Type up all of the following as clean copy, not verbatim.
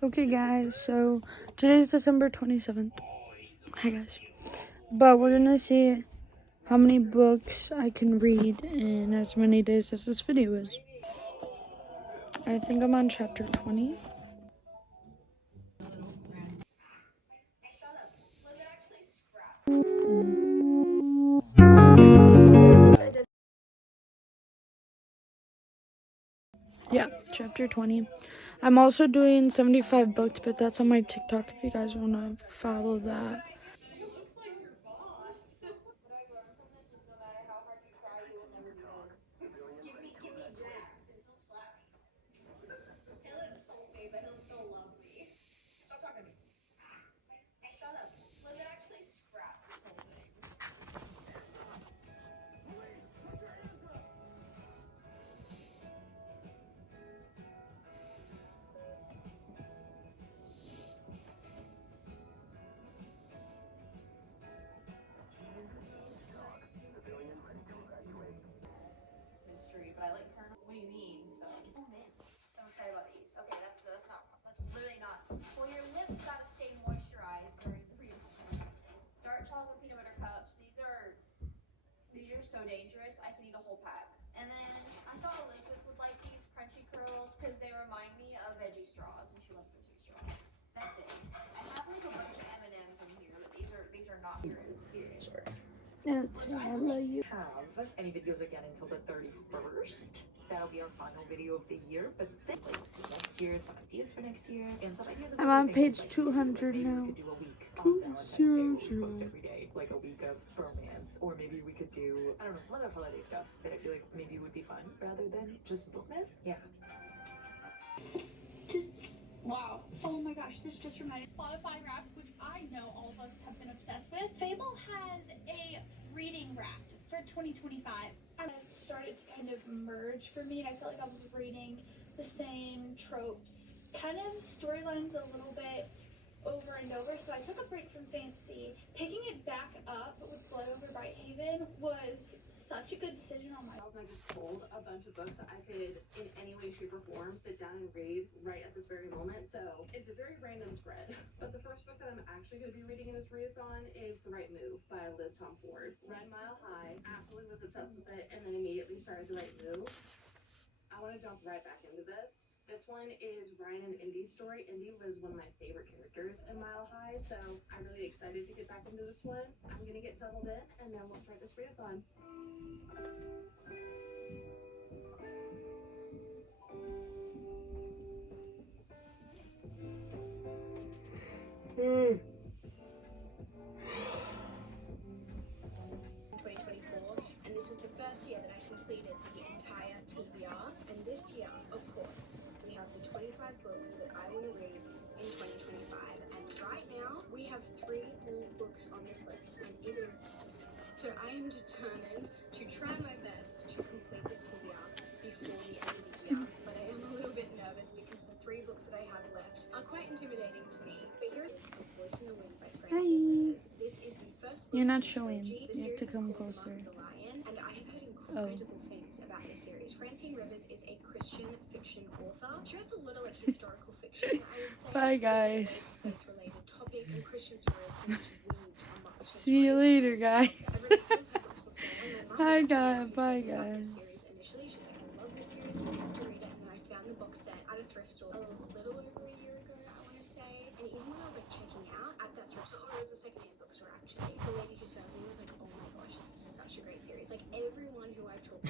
Okay guys, so today's December 27th. Hi guys. But we're gonna see how many books I can read in as many days as this video is. I think I'm on chapter 20. Yeah, chapter 20. I'm also doing 75 books, but that's on my TikTok if you guys want to follow that. So dangerous, I can eat a whole pack. And then I thought Elizabeth would like these crunchy curls because they remind me of veggie straws, and she loves veggie straws. That's it. I have like a bunch of M&Ms in here, but these are not here in series. Have any videos again until the 31st. That'll be our final video of the year, but then next year, some ideas for next year, and some ideas of I'm on page 200 now. We could do a week on Valentine's Day where we post every day, like a week of romance, or maybe we could do, I don't know, some other holiday stuff that I feel like maybe would be fun rather than just Bookmas. Yeah. Wow. Oh my gosh, this just reminded me. Spotify Wrapped, which I know all of us have been obsessed with. Fable has a reading Wrapped for 2025. And it started to kind of merge for me, and I felt like I was reading the same tropes, kind of storylines a little bit over and over. So I took a break from fantasy. Picking it back up with Blood Over Brighthaven was such a good decision on my own. I just pulled a bunch of books that I could, in any way, shape, or form, sit down and read right at this very moment. So it's a very random spread. But the first book that I'm actually going to be reading in this readathon is The Right Move by Liz Tom Ford. Read Mile High, absolutely was obsessed with it, and then immediately started The Right Move. I want to jump right back into this. This one is Ryan and Indy's story. Indy was one of my favorite characters in Mile High, so I'm really excited to get back into this one. I'm going to get settled in, and then we'll start this readathon. And this is the first year that I completed the entire TBR. And this year, of course, we have the 25 books that I want to read in 2025. And right now, we have 3 more books on this list, and it is easy. So I am determined to try my best to complete this TBR before the end of the year. But I am a little bit nervous because the 3 books that I have left are quite intimidating to me. But here is A Voice in the Wind by Francine Rivers. This is the first book. You're not showing. You have to come closer. And I have heard incredible things about this series. Francine Rivers is a Christian fiction author. She writes a lot of like historical fiction. I would say. Bye guys. Faith-related topics and Christian stories can just weaved amongst her See you stories. later, guys. I've read all of her books before, and my Hi mom guys. Bye loved guys. this series initially. She's like, I love this series. You have to read it. And then I found the box set at a thrift store a little over a year ago, I want to say. And even when I was like checking out at that thrift store, it was a secondhand bookstore actually. The lady who served me was like, oh my gosh, this is such a great series. Like everyone who I've talked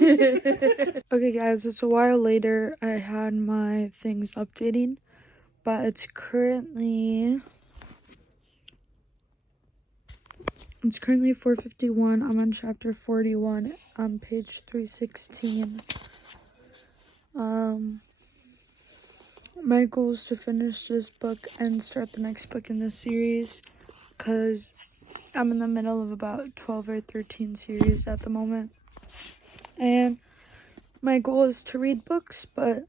to. Okay guys, it's a while later. I had my things updating, but it's currently 4:51. I'm on chapter 41 on page 316. My goal is to finish this book and start the next book in this series, because I'm in the middle of about 12 or 13 series at the moment. And my goal is to read books, but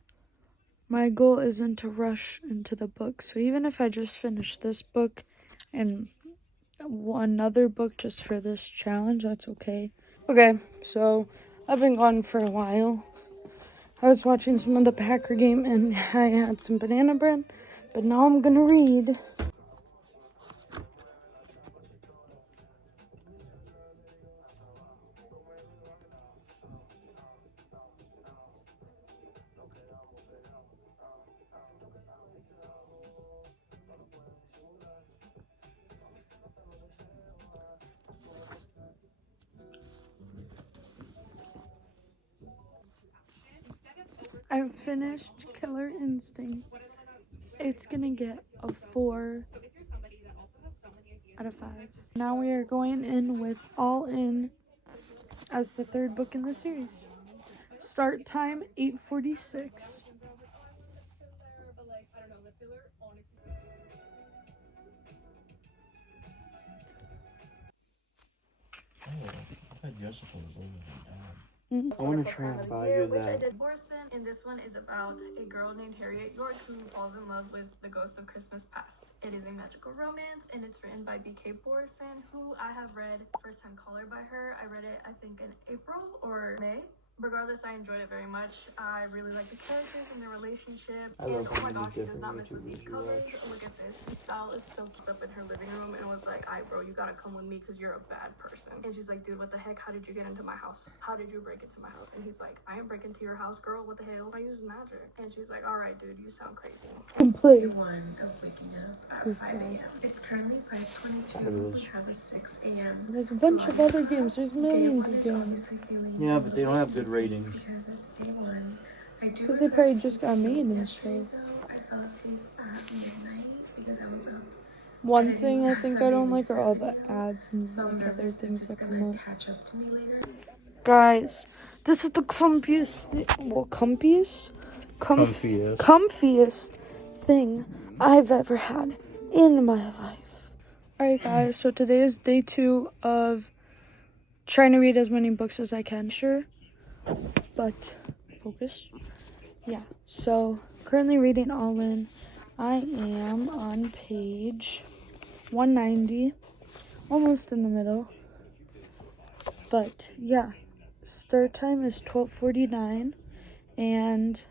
my goal isn't to rush into the book. So even if I just finish this book and another book just for this challenge, that's okay. Okay, so I've been gone for a while. I was watching some of the Packer game and I had some banana bread. But now I'm gonna read. I finished Killer Instinct. It's gonna get a 4 out of 5. Now we are going in with All In as the third book in the series. Start time 8:46. I want to try and buy you that. Borson, and this one is about a girl named Harriet York who falls in love with the ghost of Christmas past. It is a magical romance, and it's written by B.K. Borson, who I have read First Time Caller by her. I read it, I think, in April or May. Regardless, I enjoyed it very much. I really like the characters and their relationship. I And love oh my how many gosh, she does different not miss with YouTubers these you covers. watch. Look at this. The style is so cute up in her living room and was like, "Alright, bro, you gotta come with me because you're a bad person." And she's like, "Dude, what the heck? How did you get into my house? How did you break into my house?" And he's like, "I didn't break into your house, girl. What the hell? I use magic." And she's like, "Alright, dude, you sound crazy." Complete. One of waking up at 5 a.m. It's currently 5:22. We have a 6 a.m. There's a bunch of other games. There's millions of games. Yeah, but they don't have good ratings. Because it's day one. I do Because they probably just got made in this show. though. I fell asleep at midnight because I was up. One thing I think I don't like are all the ads and So like other nervous things this that is come gonna up. catch up to me later. Guys, this is the comfiest Comfiest. comfiest thing I've ever had in my life. Alright guys, so today is day 2 of trying to read as many books as I can, sure. But focus. Yeah, so currently reading All In. I am on page 190, almost in the middle. But yeah, start time is 12:49, and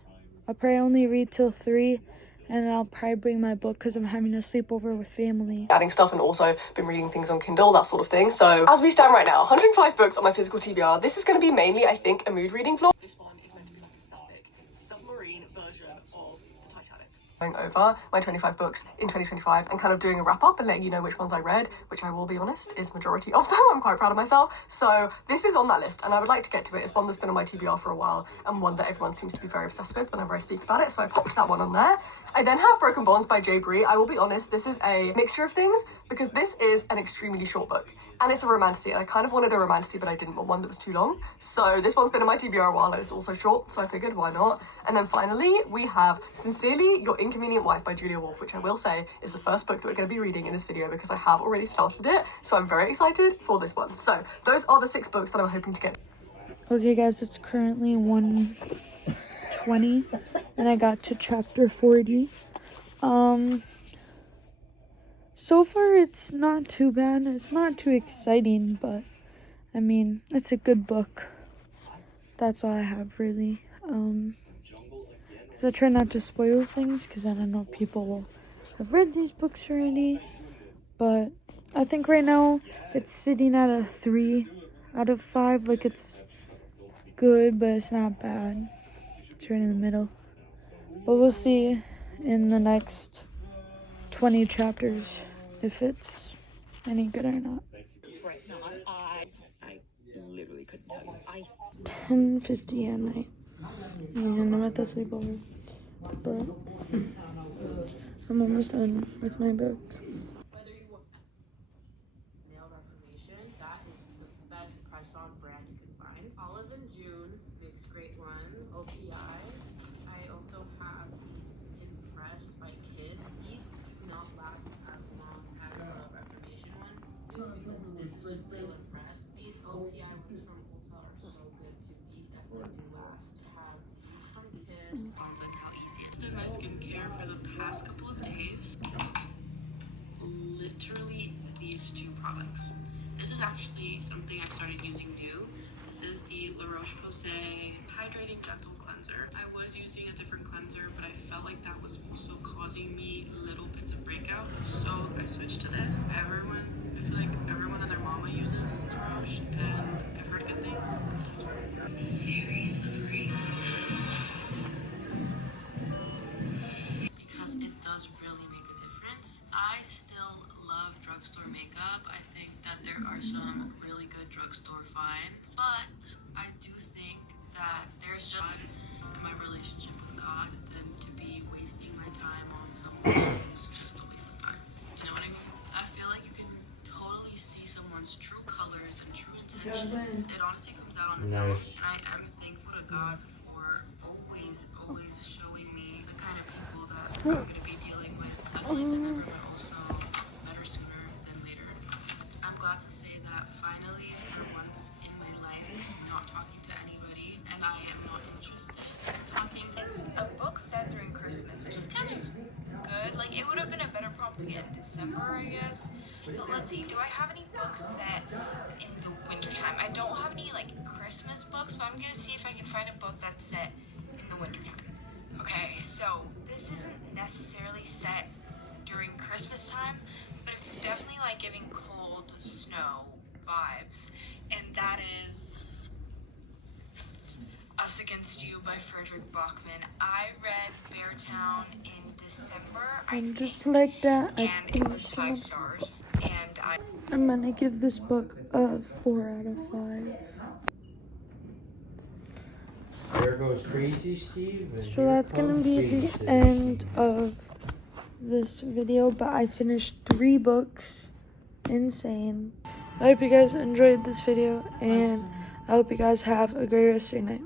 I'll probably only read till 3, and I'll probably bring my book because I'm having a sleepover with family. Adding stuff and also been reading things on Kindle, that sort of thing. So as we stand right now, 105 books on my physical TBR. This is going to be mainly, I think, a mood reading vlog. This one is meant to be like a sapphic submarine version of the Titanic. Going over my 25 books in 2025 and kind of doing a wrap up and letting you know which ones I read, which I will be honest is majority of them. I'm quite proud of myself. So this is on that list and I would like to get to it. It's one that's been on my TBR for a while and one that everyone seems to be very obsessed with whenever I speak about it. So I popped that one on there. I then have Broken Bonds by Jay Bree. I will be honest, this is a mixture of things because this is an extremely short book. And it's a romantasy, and I kind of wanted a romantasy, but I didn't want one that was too long. So this one's been in my TBR a while, and it's also short, so I figured, why not? And then finally, we have Sincerely Your Inconvenient Wife by Julia Wolf, which I will say is the first book that we're going to be reading in this video because I have already started it. So I'm very excited for this one. So those are the 6 books that I'm hoping to get. Okay guys, it's currently 1:20, and I got to chapter 40. So far it's not too bad. It's not too exciting, but I mean, it's a good book. That's all I have really. Because I try not to spoil things because I don't know if people will have read these books already. But I think right now it's sitting at a 3 out of 5. Like, it's good, but it's not bad. It's right in the middle. But we'll see in the next 20 chapters if it's any good or not. Right now, I literally couldn't tell you. 10:50 at night. And I'm at the sleepover. But I'm almost done with my book. Whether you want nail reformation, that is the best press-on brand you can find. Olive and June makes great ones. OPI. I also have these Impress by Kiss. These do not last as long as the Reformation ones do because this is just plain Impress. These OPI ones from Ulta are so good too. These definitely do last. Have these from Kiss. Depends on how easy it's been my skincare for the past couple of days. Literally these 2 products. This is actually something I started using new. This is the La Roche-Posay Hydrating Gentle Cleanser. I was using a different cleanser, but I felt like that was also causing me workouts, so I switched to this. I feel like everyone and their mama uses the Roche, and I've heard good things. That's very slippery. Because it does really make a difference. I still love drugstore makeup. I think that there are some really good drugstore finds, but I do think that there's just in my relationship with God than to be wasting my time on someone who's just a waste of time. You know what I mean? I feel like you can totally see someone's true colors and true intentions. It honestly comes out on its own. And I am thankful to God for always showing me the kind of people that I'm going to be dealing with. I believe in never, but also better sooner than later. I'm glad to say that finally, for once in my life, I'm not talking to anybody, and I am not interested in talking to. It's a book set during Christmas, which is kind of good. Like, it would have been a better prompt to get in December, I guess. But let's see, do I have any books set in the wintertime? I don't have any, like, Christmas books, but I'm gonna see if I can find a book that's set in the wintertime. Okay, so this isn't necessarily set during Christmas time, but it's definitely, like, giving cold snow vibes. And that is Us Against You by Frederick Bachman. I read Beartown in December, And just like that, I and it was 5 stars. And I'm gonna give this book a 4 out of 5. There goes Crazy Steve. And So here that's gonna comes be the Jason. end of this video, but I finished 3 books. Insane. I hope you guys enjoyed this video, and I hope you guys have a great rest of your night.